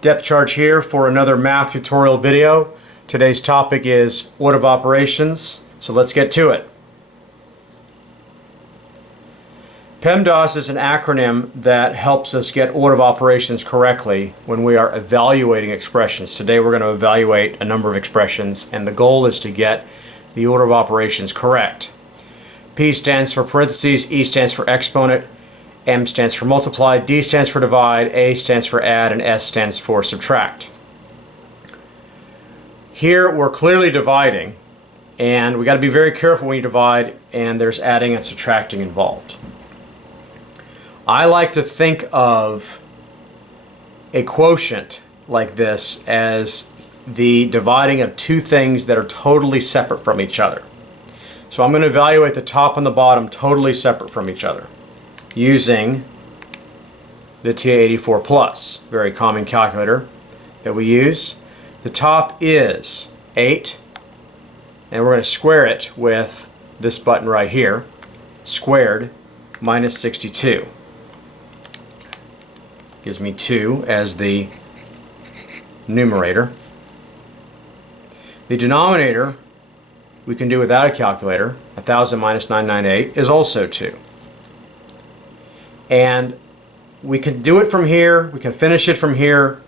Depth charge here for another math tutorial video. Today's topic is order of operations, so let's get to it. PEMDAS is an acronym that helps us get order of operations correctly when we are evaluating expressions. Today we're going to evaluate a number of expressions, and the goal is to get the order of operations correct. P stands for parentheses, E stands for exponent, M stands for multiply, D stands for divide, A stands for add, and S stands for subtract. Here we're clearly dividing, and we got to be very careful when you divide and there's adding and subtracting involved. I like to think of a quotient like this as the dividing of two things that are totally separate from each other. So I'm going to evaluate the top and the bottom totally separate from each other using the TA84 Plus, very common calculator that we use. The top is 8, and we're going to square it with this button right here, squared minus 62. Gives me 2 as the numerator. The denominator we can do without a calculator. 1000 minus 998 is also 2. And we can do it from here, we can finish it from here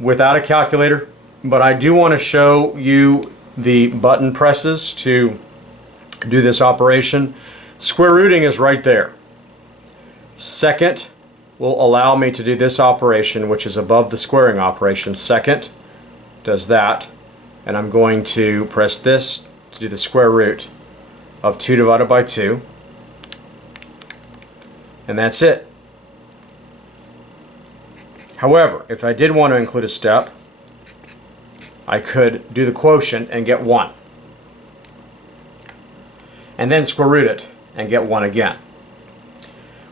without a calculator, but I do want to show you the button presses to do this operation. Square rooting is right there. Second will allow me to do this operation, which is above the squaring operation. Second does that, and I'm going to press this to do the square root of 2 divided by 2. And that's it. However, if I did want to include a step, I could do the quotient and get 1. And then square root it and get 1 again.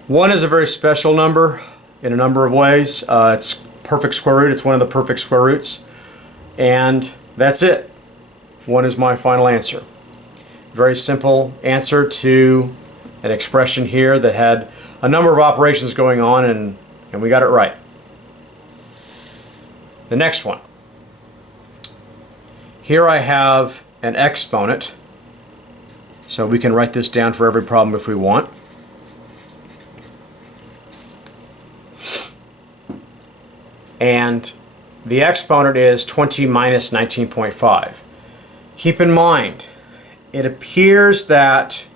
1 is a very special number in a number of ways. It's perfect square root. It's one of the perfect square roots. And that's it. 1 is my final answer. Very simple answer to an expression here that had a number of operations going on, and we got it right. The next one. Here I have an exponent, so we can write this down for every problem if we want. And the exponent is 20 minus 19.5. Keep in mind, it appears that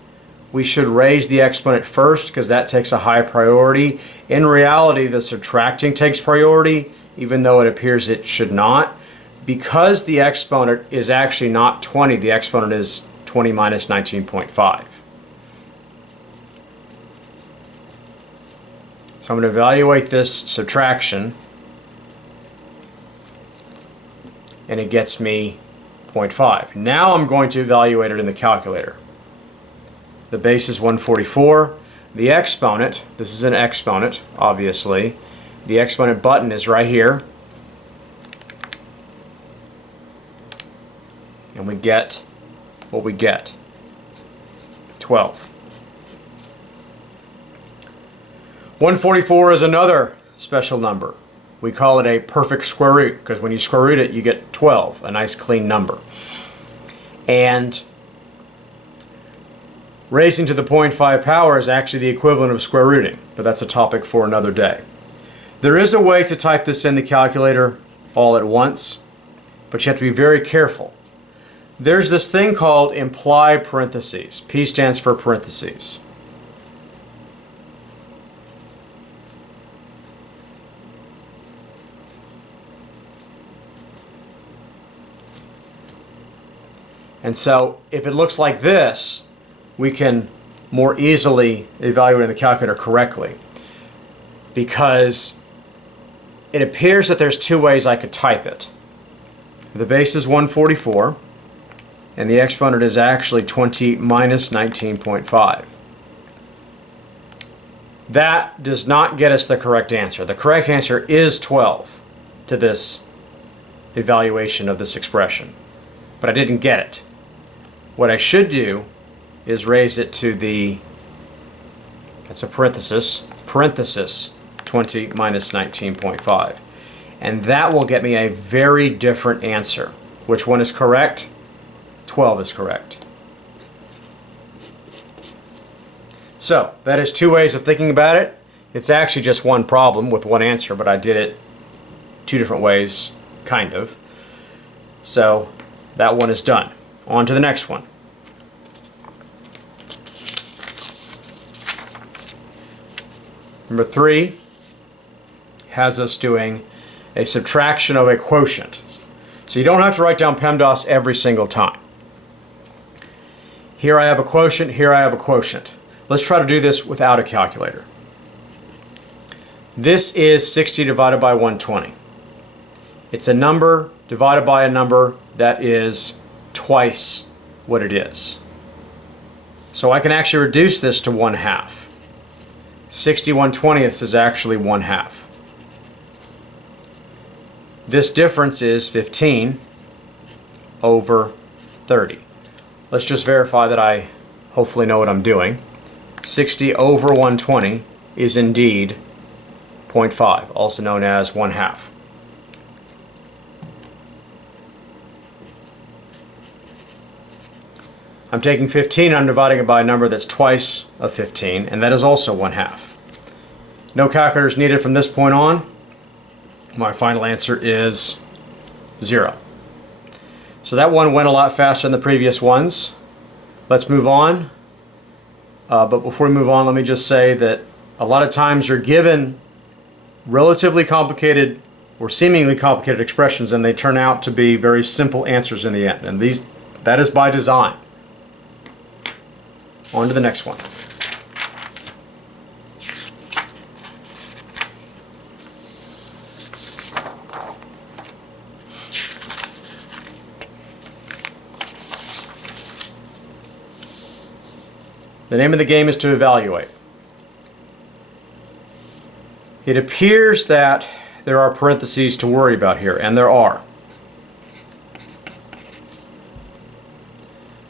we should raise the exponent first because that takes a high priority. In reality, the subtracting takes priority, even though it appears it should not. Because the exponent is actually not 20, the exponent is 20 minus 19.5. So I'm going to evaluate this subtraction, and it gets me 0.5. Now I'm going to evaluate it in the calculator. The base is 144. The exponent, this is an exponent, obviously. The exponent button is right here. And we get what we get, 12. 144 is another special number. We call it a perfect square root because when you square root it, you get 12, a nice clean number. And raising to the 0.5 power is actually the equivalent of square rooting, but that's a topic for another day. There is a way to type this in the calculator all at once, but you have to be very careful. There's this thing called imply parentheses. P stands for parentheses. And so if it looks like this, we can more easily evaluate in the calculator correctly, because it appears that there's two ways I could type it. The base is 144, and the exponent is actually 20 minus 19.5. That does not get us the correct answer. The correct answer is 12 to this evaluation of this expression, but I didn't get it. What I should do is raise it to the, that's a parenthesis, 20 minus 19.5. And that will get me a very different answer. Which one is correct? 12 is correct. So, that is two ways of thinking about it. It's actually just one problem with one answer, but I did it two different ways, kind of. So, that one is done. On to the next one. Number 3 has us doing a subtraction of a quotient. So you don't have to write down PEMDAS every single time. Here I have a quotient, here I have a quotient. Let's try to do this without a calculator. This is 60 divided by 120. It's a number divided by a number that is twice what it is. So I can actually reduce this to 1/2. 60 1/20ths is actually 1/2. This difference is 15 over 30. Let's just verify that I hopefully know what I'm doing. 60 over 120 is indeed 0.5, also known as 1/2. I'm taking 15 and I'm dividing it by a number that's twice of 15, and that is also 1/2. No calculators needed from this point on. My final answer is 0. So that one went a lot faster than the previous ones. Let's move on. But before we move on, let me just say that a lot of times you're given relatively complicated or seemingly complicated expressions and they turn out to be very simple answers in the end. And that is by design. On to the next one. The name of the game is to evaluate. It appears that there are parentheses to worry about here, and there are.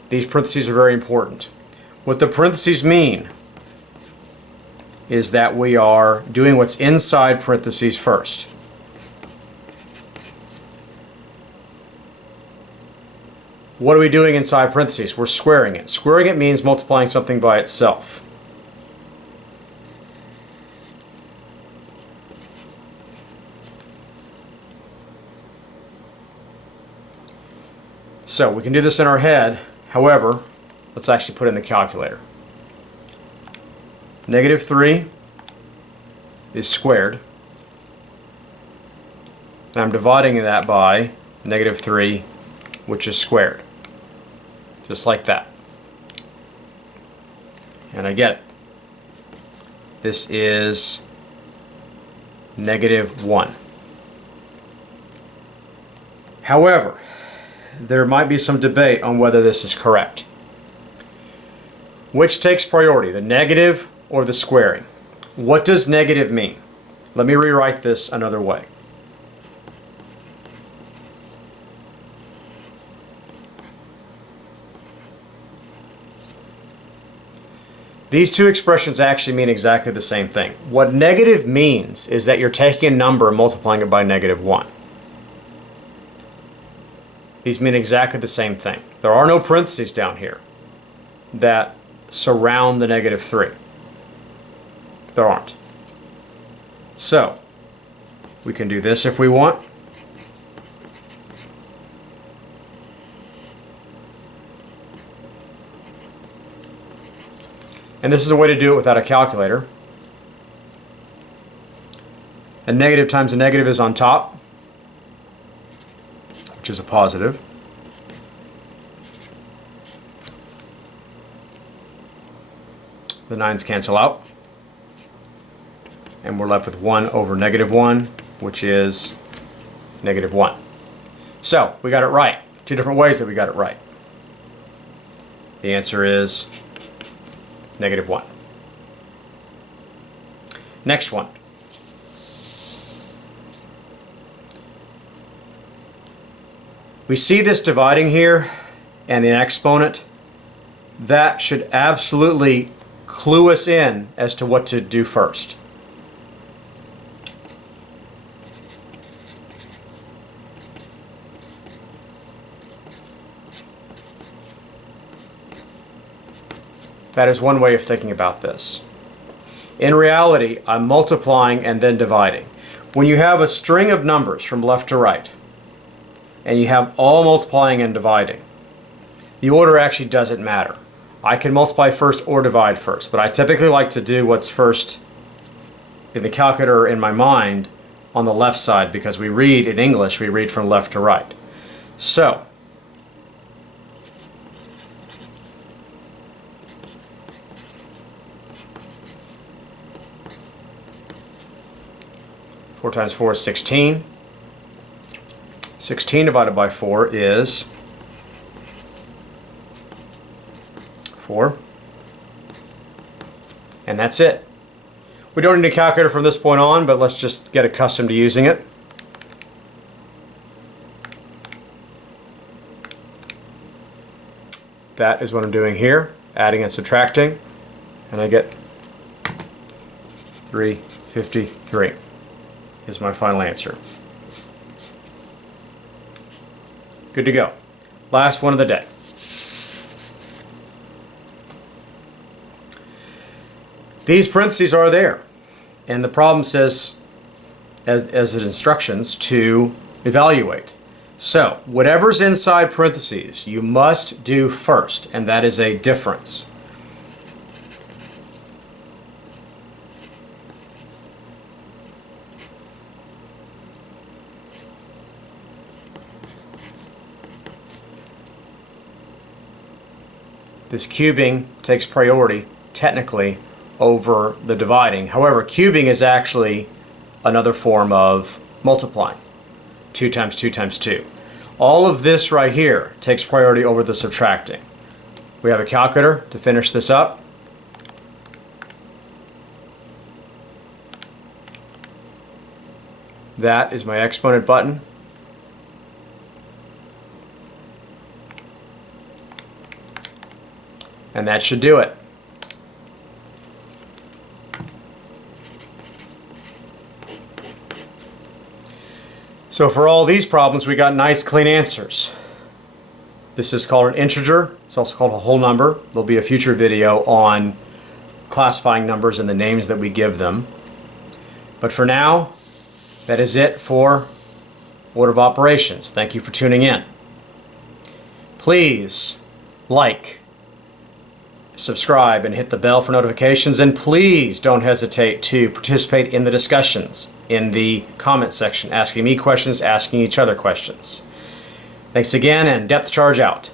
These parentheses are very important. What the parentheses mean is that we are doing what's inside parentheses first. What are we doing inside parentheses? We're squaring it. Squaring it means multiplying something by itself. So we can do this in our head. However, let's actually put it in the calculator. -3 is squared. And I'm dividing that by -3, which is squared. Just like that. And I get it. This is -1. However, there might be some debate on whether this is correct. Which takes priority, the negative or the squaring? What does negative mean? Let me rewrite this another way. These two expressions actually mean exactly the same thing. What negative means is that you're taking a number and multiplying it by -1. These mean exactly the same thing. There are no parentheses down here that surround the -3. There aren't. So, we can do this if we want. And this is a way to do it without a calculator. A negative times a negative is on top, which is a positive. The 9's cancel out. And we're left with 1 over -1, which is -1. So, we got it right. Two different ways that we got it right. The answer is -1. Next one. We see this dividing here and the exponent. That should absolutely clue us in as to what to do first. That is one way of thinking about this. In reality, I'm multiplying and then dividing. When you have a string of numbers from left to right, and you have all multiplying and dividing, the order actually doesn't matter. I can multiply first or divide first, but I typically like to do what's first in the calculator in my mind on the left side, because we read in English, we read from left to right. So, four times 4 is 16. 16 divided by 4 is 4. And that's it. We don't need a calculator from this point on, but let's just get accustomed to using it. That is what I'm doing here, adding and subtracting, and I get 353 is my final answer. Good to go. Last one of the day. These parentheses are there, and the problem says, as instructions, to evaluate. So, whatever's inside parentheses, you must do first, and that is a difference. This cubing takes priority, technically, over the dividing. However, cubing is actually another form of multiplying. 2 times 2 times 2. All of this right here takes priority over the subtracting. We have a calculator to finish this up. That is my exponent button. And that should do it. So for all these problems, we got nice clean answers. This is called an integer. It's also called a whole number. There'll be a future video on classifying numbers and the names that we give them. But for now, that is it for Order of Operations. Thank you for tuning in. Please like, subscribe, and hit the bell for notifications, and please don't hesitate to participate in the discussions in the comment section, asking me questions, asking each other questions. Thanks again, and depth charge out.